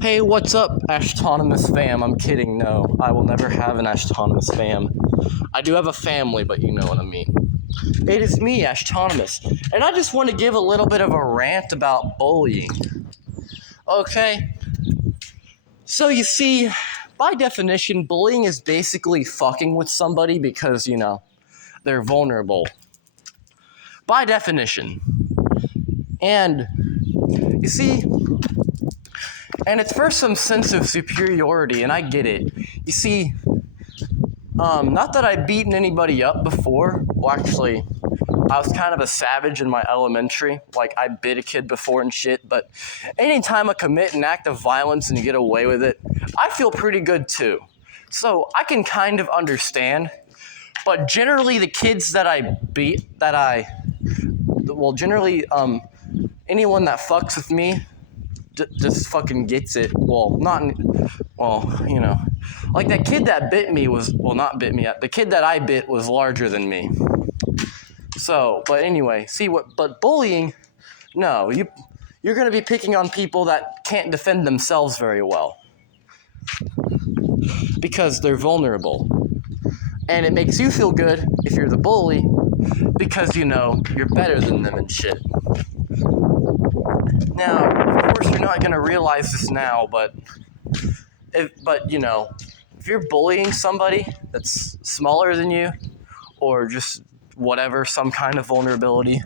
Hey, what's up, Ashtonomous fam? I'm kidding, no. I will never have an Ashtonomous fam. I do have a family, but you know what I mean. It is me, Ashtonomous, and I just want to give a little bit of a rant about bullying. Okay? So you see, by definition, bullying is basically fucking with somebody because, they're vulnerable. By definition. And, you see, and it's for some sense of superiority, and I get it. You see, not that I've beaten anybody up before. Well, actually, I was kind of a savage in my elementary. Like, I bit a kid before and shit, but anytime I commit an act of violence and you get away with it, I feel pretty good too. So I can kind of understand. But generally, the kids that I beat, anyone that fucks with me just fucking gets it. Like that kid that bit me not bit me. The kid that I bit was larger than me. So, but anyway, but bullying, no, you're going to be picking on people that can't defend themselves very well because they're vulnerable. And it makes you feel good if you're the bully because, you're better than them and shit. Now, of course, you're not going to realize this now, but if you're bullying somebody that's smaller than you or just whatever, some kind of vulnerability,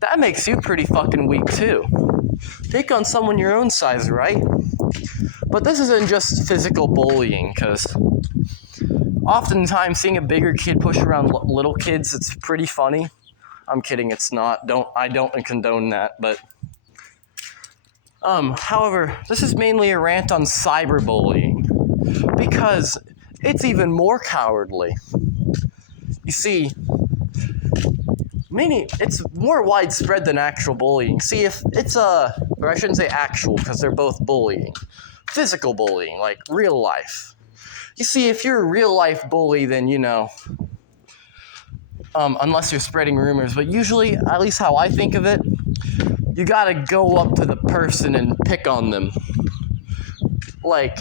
that makes you pretty fucking weak too. Pick on someone your own size, right? But this isn't just physical bullying, because oftentimes seeing a bigger kid push around little kids, it's pretty funny. I'm kidding, it's not. I don't condone that, but however, this is mainly a rant on cyberbullying because it's even more cowardly. You see, it's more widespread than actual bullying. See, if it's or I shouldn't say actual because they're both bullying. Physical bullying, like real life. You see, if you're a real life bully, then, unless you're spreading rumors, but usually, at least how I think of it, you gotta go up to the person and pick on them. Like,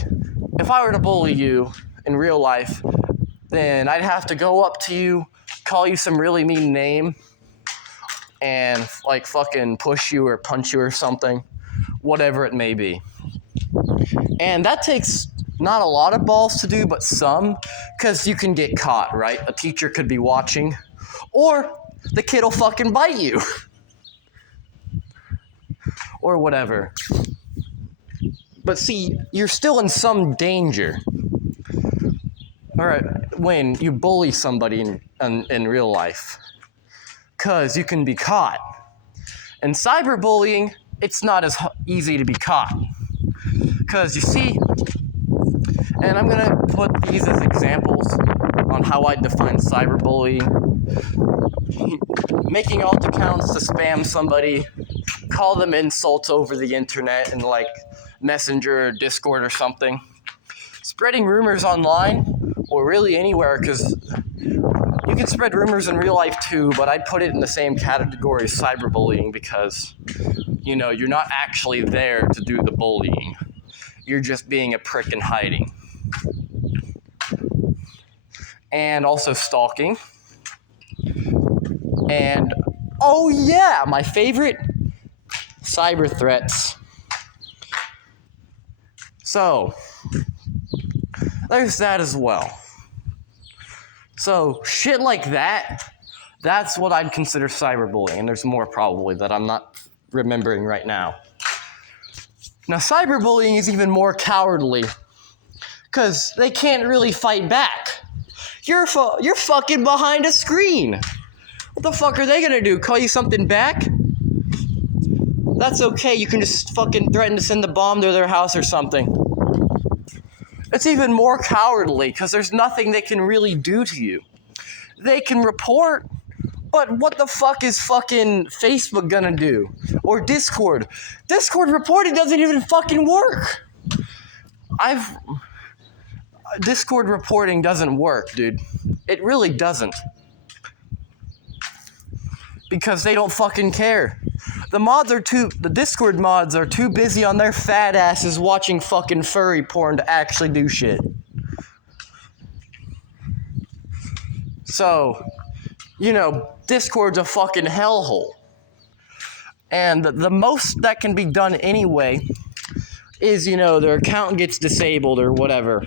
if I were to bully you in real life, then I'd have to go up to you, call you some really mean name, and, like, fucking push you or punch you or something. Whatever it may be. And that takes not a lot of balls to do, but some, because you can get caught, right? A teacher could be watching, or the kid will fucking bite you. Or whatever. But see, you're still in some danger. Alright, when you bully somebody in real life. Because you can be caught. In cyberbullying, it's not as easy to be caught. Because you see, and I'm going to put these as examples on how I define cyberbullying. Making alt accounts to spam somebody, call them insults over the internet in like Messenger or Discord or something. Spreading rumors online, or really anywhere, because you can spread rumors in real life too, but I'd put it in the same category as cyberbullying because, you're not actually there to do the bullying. You're just being a prick and hiding. And also stalking. And, oh yeah, my favorite, cyber threats. So, there's that as well. So, shit like that, that's what I'd consider cyberbullying. And there's more probably that I'm not remembering right now. Now, cyberbullying is even more cowardly because they can't really fight back. You're fucking behind a screen. What the fuck are they gonna do? Call you something back? That's okay. You can just fucking threaten to send the bomb to their house or something. It's even more cowardly because there's nothing they can really do to you. They can report, but what the fuck is fucking Facebook gonna do? Or Discord? Discord reporting doesn't even fucking work. Discord reporting doesn't work, dude. It really doesn't. Because they don't fucking care. The Discord mods are too busy on their fat asses watching fucking furry porn to actually do shit. So, Discord's a fucking hellhole. And the most that can be done anyway is, their account gets disabled or whatever.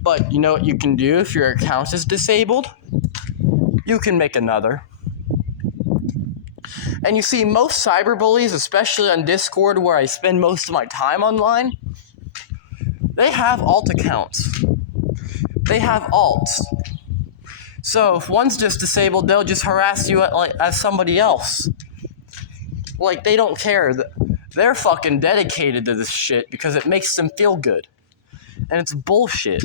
But you know what you can do if your account is disabled? You can make another. And you see, most cyberbullies, especially on Discord where I spend most of my time online, they have alt accounts. They have alts. So if one's just disabled, they'll just harass you as somebody else. Like, they don't care. They're fucking dedicated to this shit because it makes them feel good. And it's bullshit.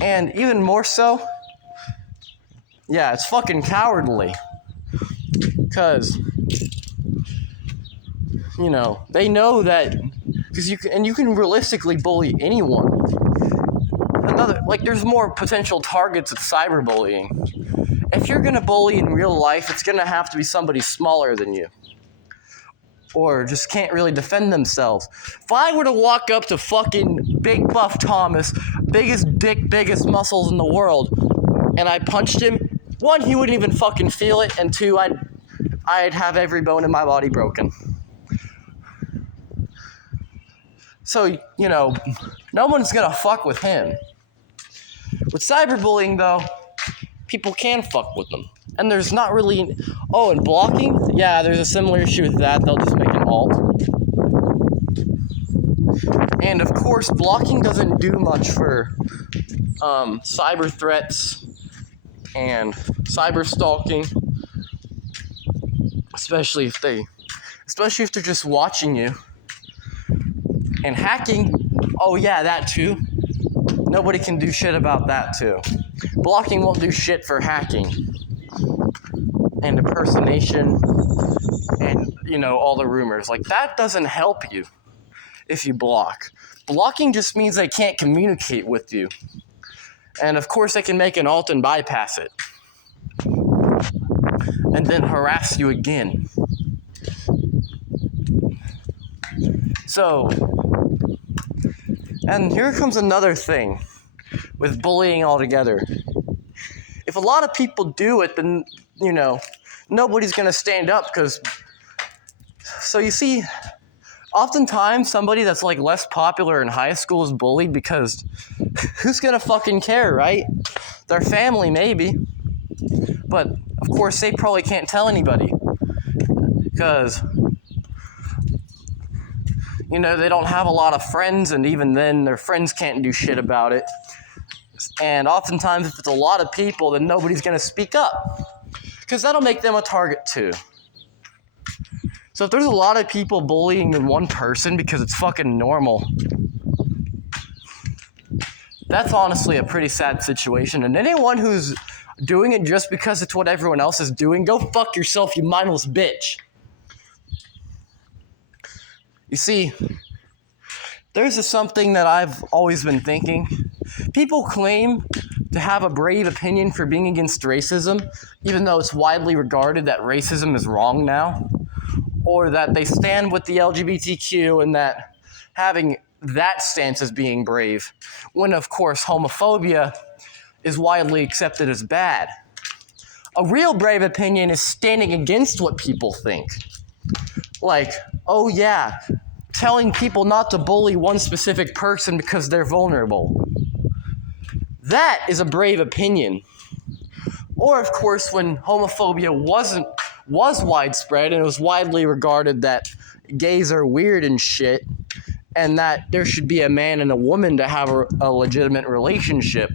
And even more so, yeah, it's fucking cowardly. Because, they know that, because you can realistically bully anyone. There's more potential targets of cyberbullying. If you're gonna bully in real life, it's gonna have to be somebody smaller than you. Or just can't really defend themselves. If I were to walk up to fucking Big Buff Thomas, biggest dick, biggest muscles in the world, and I punched him, one, he wouldn't even fucking feel it, and two, I'd have every bone in my body broken. So, no one's gonna fuck with him. With cyberbullying, though, people can fuck with them. And there's not really... Oh, and blocking? Yeah, there's a similar issue with that. They'll just make an alt. And, of course, blocking doesn't do much for cyber threats and cyber stalking. Especially if they're just watching you. And hacking, oh yeah, that too. Nobody can do shit about that too. Blocking won't do shit for hacking. And impersonation. And, all the rumors. Like, that doesn't help you if you block. Blocking just means they can't communicate with you. And of course they can make an alt and bypass it. And then harass you again. So, and here comes another thing with bullying altogether. If a lot of people do it, then, nobody's going to stand up because... So you see, oftentimes somebody that's less popular in high school is bullied because who's going to fucking care, right? Their family, maybe. But, of course, they probably can't tell anybody because... they don't have a lot of friends, and even then, their friends can't do shit about it. And oftentimes, if it's a lot of people, then nobody's going to speak up. Because that'll make them a target, too. So if there's a lot of people bullying one person because it's fucking normal, that's honestly a pretty sad situation. And anyone who's doing it just because it's what everyone else is doing, go fuck yourself, you mindless bitch. You see, there's something that I've always been thinking. People claim to have a brave opinion for being against racism, even though it's widely regarded that racism is wrong now, or that they stand with the LGBTQ and that having that stance as being brave, when of course homophobia is widely accepted as bad. A real brave opinion is standing against what people think. Like, oh yeah, telling people not to bully one specific person because they're vulnerable. That is a brave opinion. Or, of course, when homophobia was widespread and it was widely regarded that gays are weird and shit, and that there should be a man and a woman to have a legitimate relationship,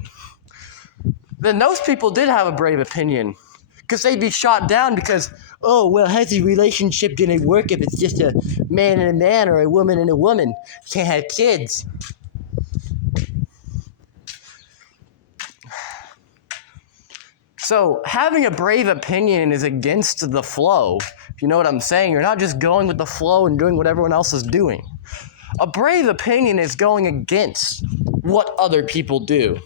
then those people did have a brave opinion. Because they'd be shot down because, oh, well, how's the relationship going to work if it's just a man and a man or a woman and a woman? You can't have kids. So having a brave opinion is against the flow, if you know what I'm saying. You're not just going with the flow and doing what everyone else is doing. A brave opinion is going against what other people do.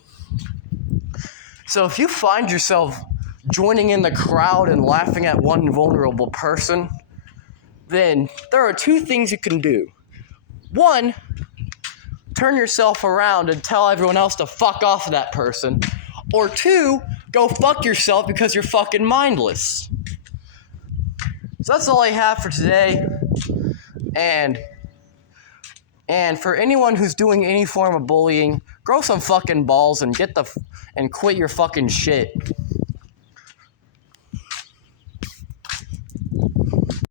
So if you find yourself joining in the crowd and laughing at one vulnerable person, then there are two things you can do. One, turn yourself around and tell everyone else to fuck off of that person. Or two, go fuck yourself because you're fucking mindless. So that's all I have for today. And for anyone who's doing any form of bullying, grow some fucking balls and and quit your fucking shit.